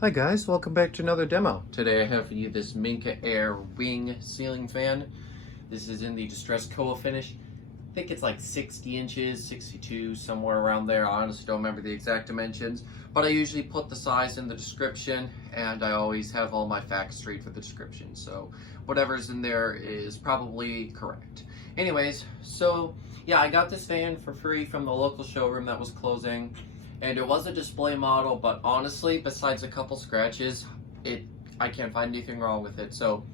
Hi guys, welcome back to another demo. Today I have for you this Minka Aire Wing ceiling fan. This is in the distressed koa finish. I think it's like 60 inches, 62, somewhere around there. I honestly don't remember the exact dimensions, but I usually put the size in the description, and I always have all my facts straight for the description, so whatever's in there is probably correct. Anyways, so yeah, I got this fan for free from the local showroom that was closing. And it was a display model, but honestly, besides a couple scratches, I can't find anything wrong with it. So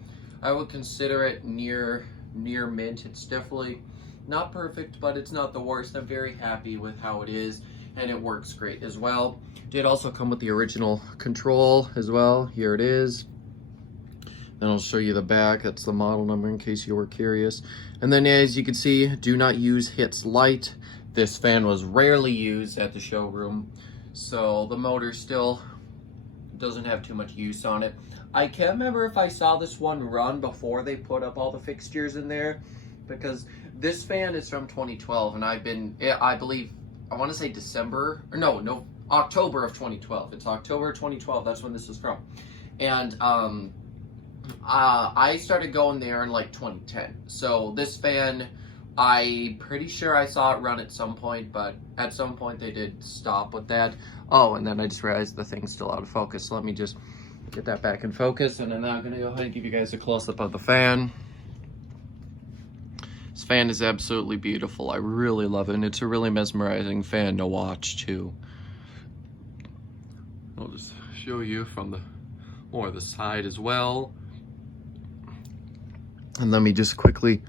I would consider it near mint. It's definitely not perfect, but it's not the worst. I'm very happy with how it is, and it works great as well. Did also come with the original control as well. Here it is. Then I'll show you the back. That's the model number in case you were curious. And then as you can see, do not use hits light. This fan was rarely used at the showroom, so the motor still doesn't have too much use on it. I can't remember if I saw this one run before they put up all the fixtures in there, because this fan is from 2012, and I believe, I want to say December, or no, October of 2012. It's October 2012, that's when this is from. And I started going there in like 2010. So this fan, I'm pretty sure I saw it run at some point, but at some point they did stop with that. Oh, and then I just realized the thing's still out of focus. So let me just get that back in focus, and then I'm gonna go ahead and give you guys a close-up of the fan. This fan is absolutely beautiful. I really love it, and it's a really mesmerizing fan to watch too. I'll just show you from the side as well. And let me just quickly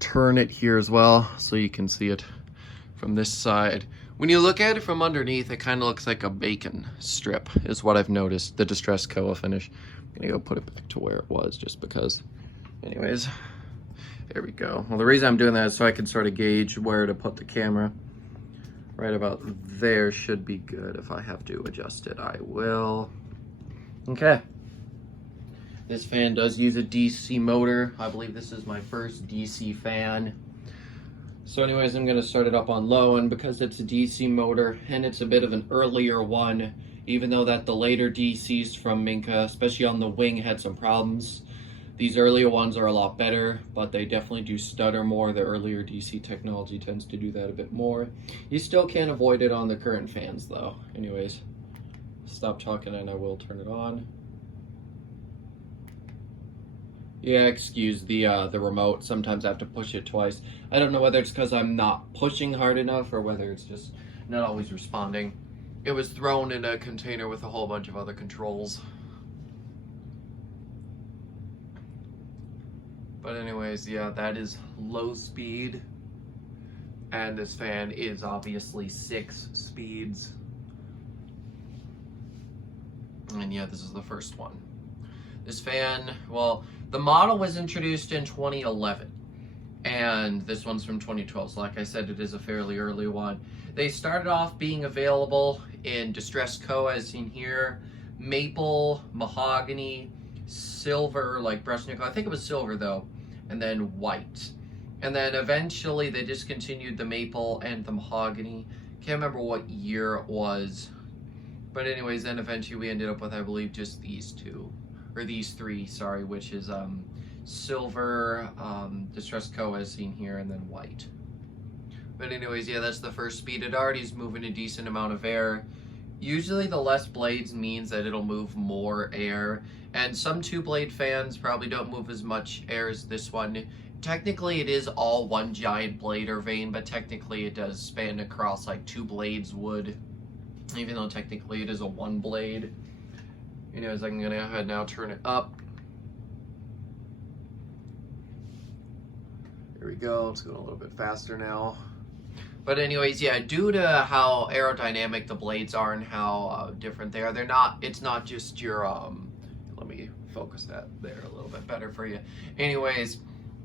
turn it here as well so you can see it from this side. When you look at it from underneath, it kind of looks like a bacon strip is what I've noticed, the distressed koa finish. I'm gonna go put it back to where it was just because. Anyways, there we go. Well, the reason I'm doing that is so I can sort of gauge where to put the camera. Right about there should be good. If I have to adjust it, I will. Okay. This fan does use a DC motor. I believe this is my first DC fan. So anyways, I'm gonna start it up on low, and because it's a DC motor and it's a bit of an earlier one, even though that the later DCs from Minka, especially on the wing, had some problems, these earlier ones are a lot better, but they definitely do stutter more. The earlier DC technology tends to do that a bit more. You still can't avoid it on the current fans though. Anyways, stop talking and I will turn it on. Yeah, excuse the remote. Sometimes I have to push it twice. I don't know whether it's because I'm not pushing hard enough or whether it's just not always responding. It was thrown in a container with a whole bunch of other controls. But anyways, yeah, that is low speed. And this fan is obviously 6 speeds. And yeah, this is the first one. This fan, well, the model was introduced in 2011, and this one's from 2012, so like I said, it is a fairly early one. They started off being available in distressed koa, as seen here, maple, mahogany, silver, like brushed nickel, I think it was silver though, and then white. And then eventually they discontinued the maple and the mahogany. Can't remember what year it was, but anyways, then eventually we ended up with, I believe, just these two. Or these three, sorry, which is silver, distressed koa as seen here, and then white. But anyways, yeah, that's the first speed. It already is moving a decent amount of air. Usually the less blades means that it'll move more air, and some 2-blade fans probably don't move as much air as this one. Technically it is all one giant blade or vane, but technically it does span across like 2 blades would, even though technically it is a 1 blade. Anyways, I'm gonna go ahead now turn it up. There we go, it's going a little bit faster now. But anyways, yeah, due to how aerodynamic the blades are and how different they are, it's not just your, let me focus that there a little bit better for you. Anyways,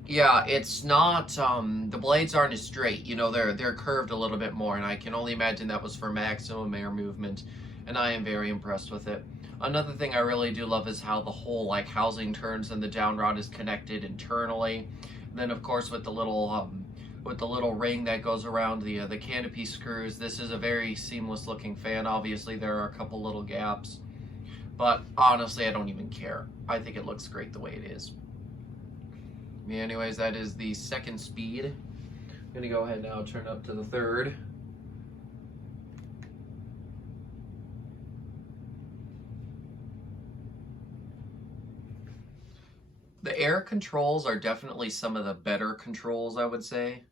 yeah, it's not, the blades aren't as straight, you know, they're curved a little bit more, and I can only imagine that was for maximum air movement, and I am very impressed with it. Another thing I really do love is how the whole like housing turns and the down rod is connected internally. And then of course with the little ring that goes around the canopy screws, this is a very seamless looking fan. Obviously there are a couple little gaps, But honestly, I don't even care. I think it looks great the way it is. Anyways, that is the second speed. I'm gonna go ahead now, turn up to the third. The air controls are definitely some of the better controls, I would say.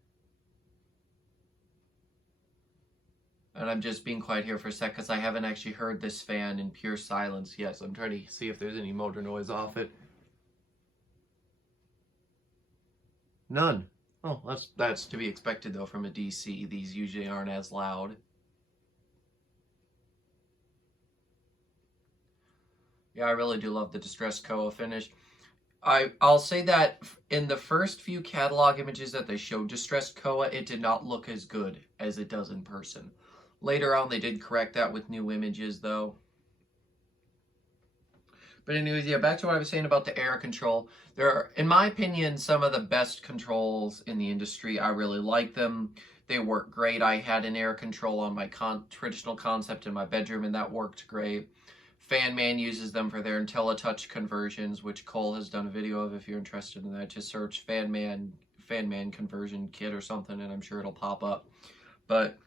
And I'm just being quiet here for a sec because I haven't actually heard this fan in pure silence yet. So I'm trying to see if there's any motor noise off it. None. Oh, that's to be expected though from a DC. These usually aren't as loud. Yeah, I really do love the distressed koa finish. I'll say that in the first few catalog images that they showed distressed koa, it did not look as good as it does in person. Later on, they did correct that with new images, though. But anyways, yeah, back to what I was saying about the air control. There are, in my opinion, some of the best controls in the industry. I really like them. They work great. I had an air control on my traditional concept in my bedroom, and that worked great. FanMan uses them for their IntelliTouch conversions, which Cole has done a video of. If you're interested in that, just search FanMan conversion kit or something, and I'm sure it'll pop up. But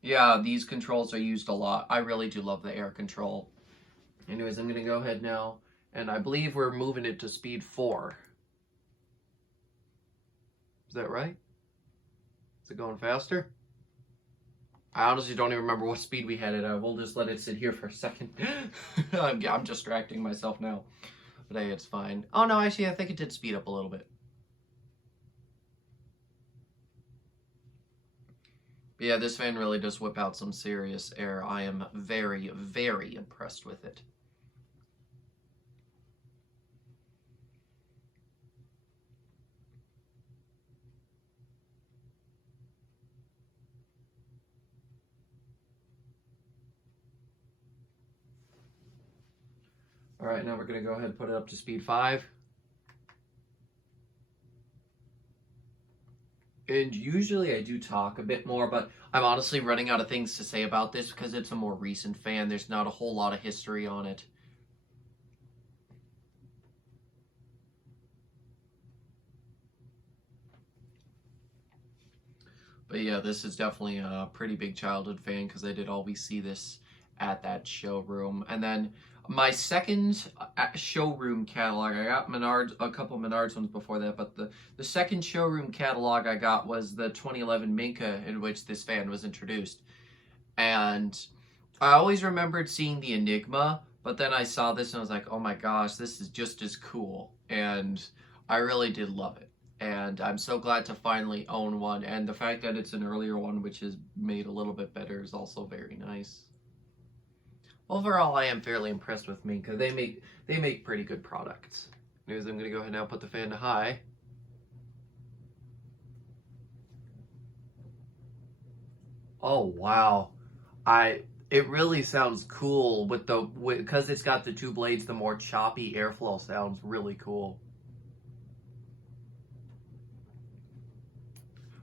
yeah, these controls are used a lot. I really do love the air control. Anyways, I'm going to go ahead now, and I believe we're moving it to speed 4. Is that right? Is it going faster? I honestly don't even remember what speed we had it at. We'll just let it sit here for a second. I'm distracting myself now. But hey, it's fine. Oh no, actually, I think it did speed up a little bit. But yeah, this fan really does whip out some serious air. I am very, very impressed with it. All right, now we're going to go ahead and put it up to speed 5. And usually I do talk a bit more, but I'm honestly running out of things to say about this because it's a more recent fan. There's not a whole lot of history on it. But yeah, this is definitely a pretty big childhood fan because I did always see this at that showroom. And then my second showroom catalog, I got Menards, a couple Menards ones before that, but the second showroom catalog I got was the 2011 Minka, in which this fan was introduced. And I always remembered seeing the Enigma, but then I saw this and I was like, oh my gosh, this is just as cool. And I really did love it. And I'm so glad to finally own one. And the fact that it's an earlier one, which is made a little bit better, is also very nice. Overall, I am fairly impressed with Minka. They make pretty good products. Anyways, I'm going to go ahead now and put the fan to high. Oh, wow. It really sounds cool because it's got the 2 blades, the more choppy airflow sounds really cool.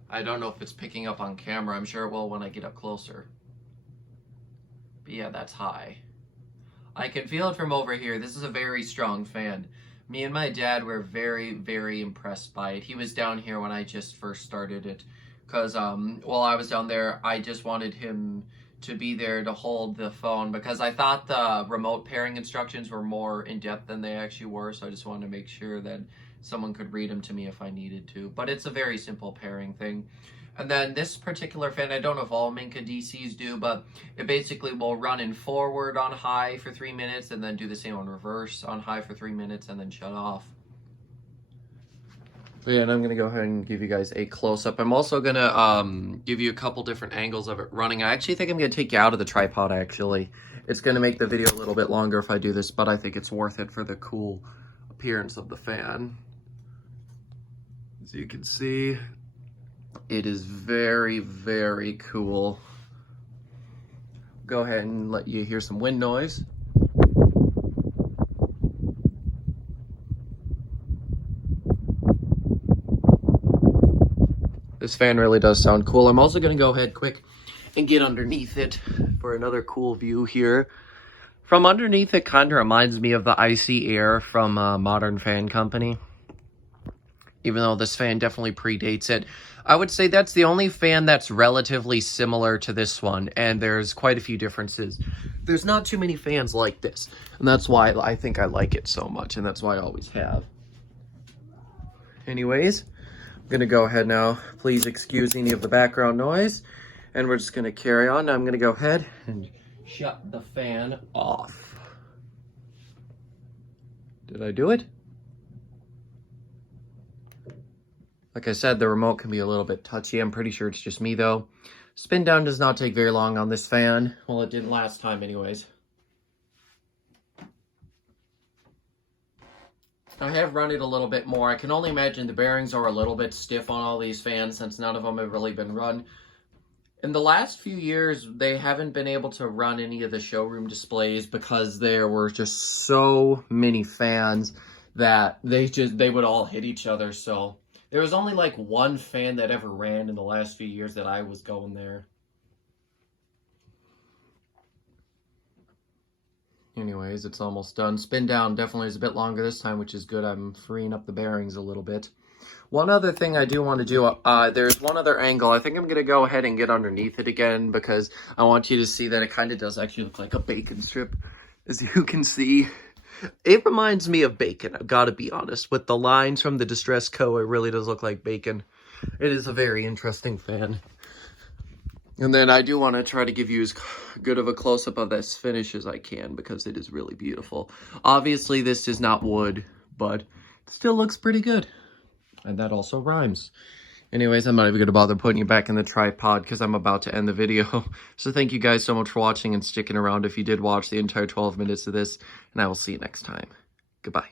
I don't know if it's picking up on camera. I'm sure it will when I get up closer. But yeah, that's high. I can feel it from over here. This is a very strong fan. Me and my dad were very, very impressed by it. He was down here when I just first started it. Because while I was down there, I just wanted him to be there to hold the phone. Because I thought the remote pairing instructions were more in-depth than they actually were. So I just wanted to make sure that someone could read them to me if I needed to. But it's a very simple pairing thing. And then this particular fan, I don't know if all Minka DCs do, but it basically will run in forward on high for 3 minutes and then do the same on reverse on high for 3 minutes and then shut off. So yeah, and I'm going to go ahead and give you guys a close-up. I'm also going to give you a couple different angles of it running. I actually think I'm going to take you out of the tripod, actually. It's going to make the video a little bit longer if I do this, but I think it's worth it for the cool appearance of the fan. As you can see, it is very, very cool. Go ahead and let you hear some wind noise. This fan really does sound cool. I'm also going to go ahead quick and get underneath it for another cool view here From underneath, it kind of reminds me of the Icy Air from Modern Fan Company. Even though this fan definitely predates it. I would say that's the only fan that's relatively similar to this one, and there's quite a few differences. There's not too many fans like this, and that's why I think I like it so much, and that's why I always have. Anyways, I'm going to go ahead now. Please excuse any of the background noise, and we're just going to carry on. Now I'm going to go ahead and shut the fan off. Did I do it? Like I said, the remote can be a little bit touchy. I'm pretty sure it's just me, though. Spin down does not take very long on this fan. Well, it didn't last time anyways. I have run it a little bit more. I can only imagine the bearings are a little bit stiff on all these fans since none of them have really been run. In the last few years, they haven't been able to run any of the showroom displays because there were just so many fans that they would all hit each other, so... There was only like one fan that ever ran in the last few years that I was going there. Anyways, it's almost done. Spin down definitely is a bit longer this time, which is good. I'm freeing up the bearings a little bit. One other thing I do want to do, there's one other angle. I think I'm going to go ahead and get underneath it again because I want you to see that it kind of does actually look like a bacon strip, as you can see. It reminds me of bacon, I've got to be honest. With the lines from the Distress Co., it really does look like bacon. It is a very interesting fan. And then I do want to try to give you as good of a close-up of this finish as I can because it is really beautiful. Obviously, this is not wood, but it still looks pretty good. And that also rhymes. Anyways, I'm not even going to bother putting you back in the tripod because I'm about to end the video. So thank you guys so much for watching and sticking around if you did watch the entire 12 minutes of this. And I will see you next time. Goodbye.